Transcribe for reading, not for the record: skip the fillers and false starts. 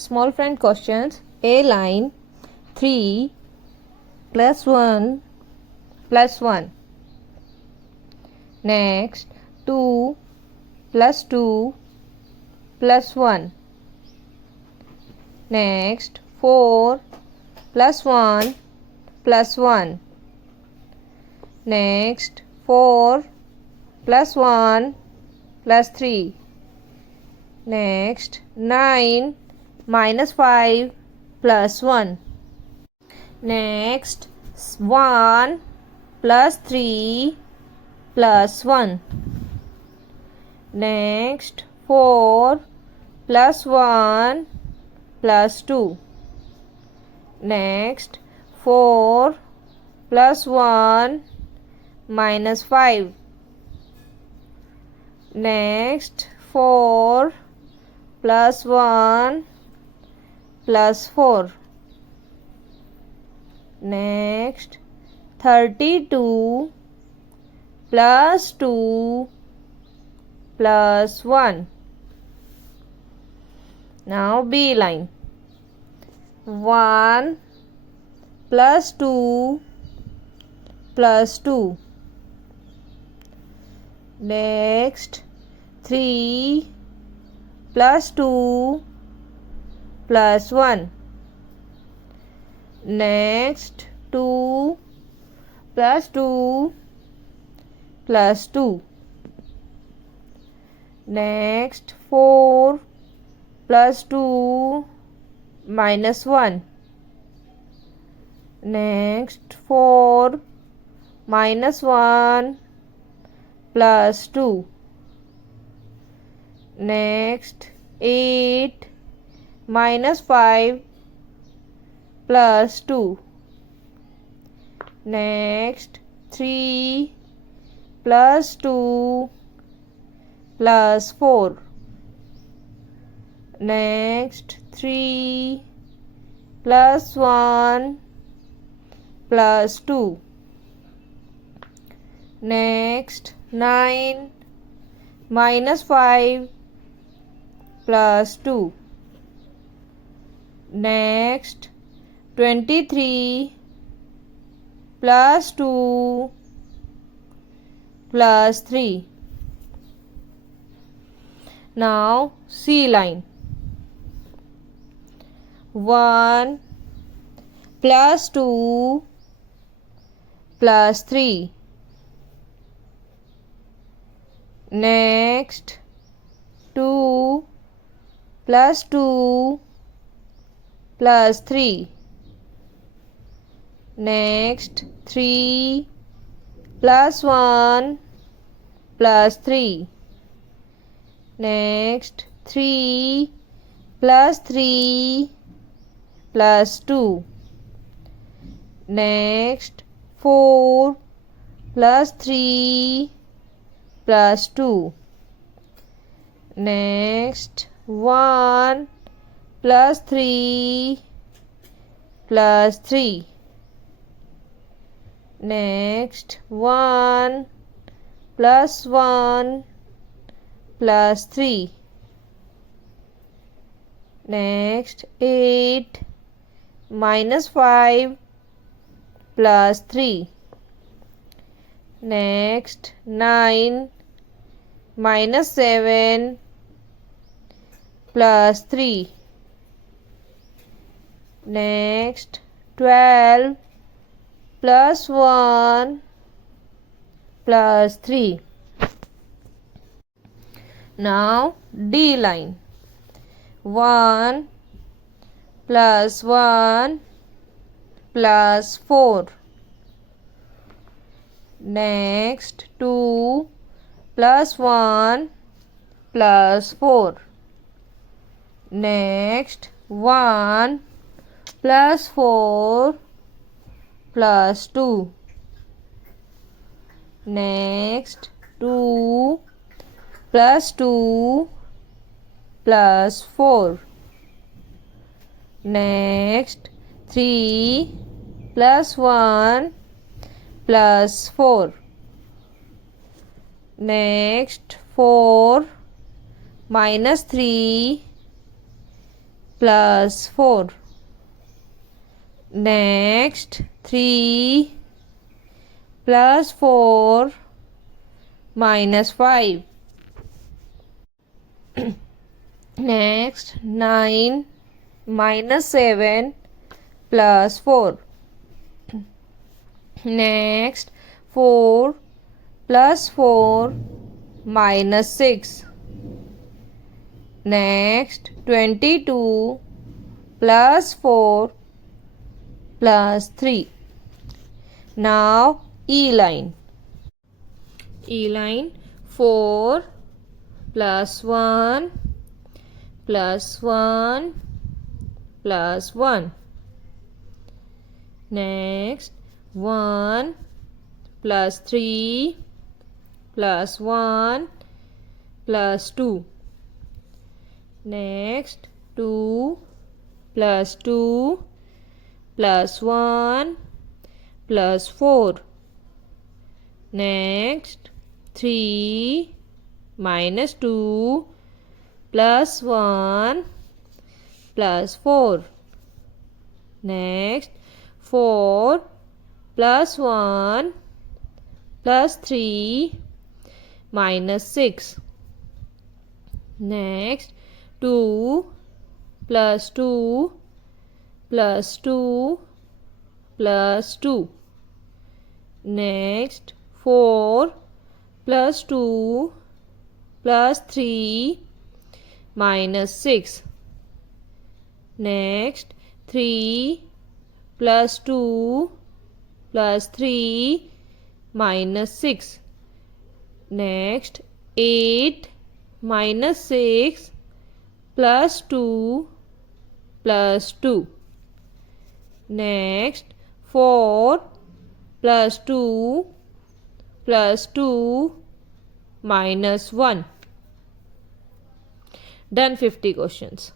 Small friend questions. A line 3 plus 1 plus 1. Next 2 plus 2 plus 1. Next 4 plus 1 plus 1. Next 4 plus 1 plus 3. Next 9 minus 5 plus 1. Next 1 plus 3 plus 1. Next 4 plus 1 plus 2. Next 4 plus 1 minus 5. Next 4 plus 1 plus 4. Next 32 plus 2 plus 1. Now B line. 1 plus 2 plus 2. Next 3 plus 2 plus 1. Next 2 plus 2 plus 2. Next 4 plus 2 minus 1. Next 4 minus 1 plus 2. Next 8 minus 5 plus 2. Next 3 plus 2 plus 4. Next 3 plus 1 plus 2. Next 9 minus 5 plus 2. Next 23 plus 2 plus 3. Now C line. 1 plus 2 plus 3. Next 2 plus 2 plus 3. Next 3 plus 1 plus 3. Next 3 plus 3 plus 2. Next 4 plus 3 plus 2. Next 1 plus 3 plus 3. Next 1 plus 1 plus 3. Next 8 minus 5 plus 3. Next 9 minus 7 plus 3. Next 12 plus 1 plus 3. Now D line. 1 plus 1 plus 4. Next 2 plus 1 plus 4. Next 1 plus 4 plus 2. Next 2 plus 2 plus 4. Next 3 plus 1 plus 4. Next 4 minus 3 plus 4. Next 3 plus 4 minus 5. Next 9 minus 7 plus 4. Next 4 plus 4 minus 6. Next 22 plus 4 plus 3. Now E line. E line 4 plus 1 plus 1 plus 1. Next 1 plus 3 plus 1 plus 2. Next 2 plus 2 plus 1 plus 4. Next 3 minus 2 plus 1 plus 4. Next 4 plus 1 plus 3 minus 6. Next 2 plus 2 plus 2 plus 2. Next 4 plus 2 plus 3 minus 6. Next 3 plus 2 plus 3 minus 6. Next 8 minus 6 plus 2 plus 2. Next 4 plus 2 plus 2 minus 1. Done 50 questions.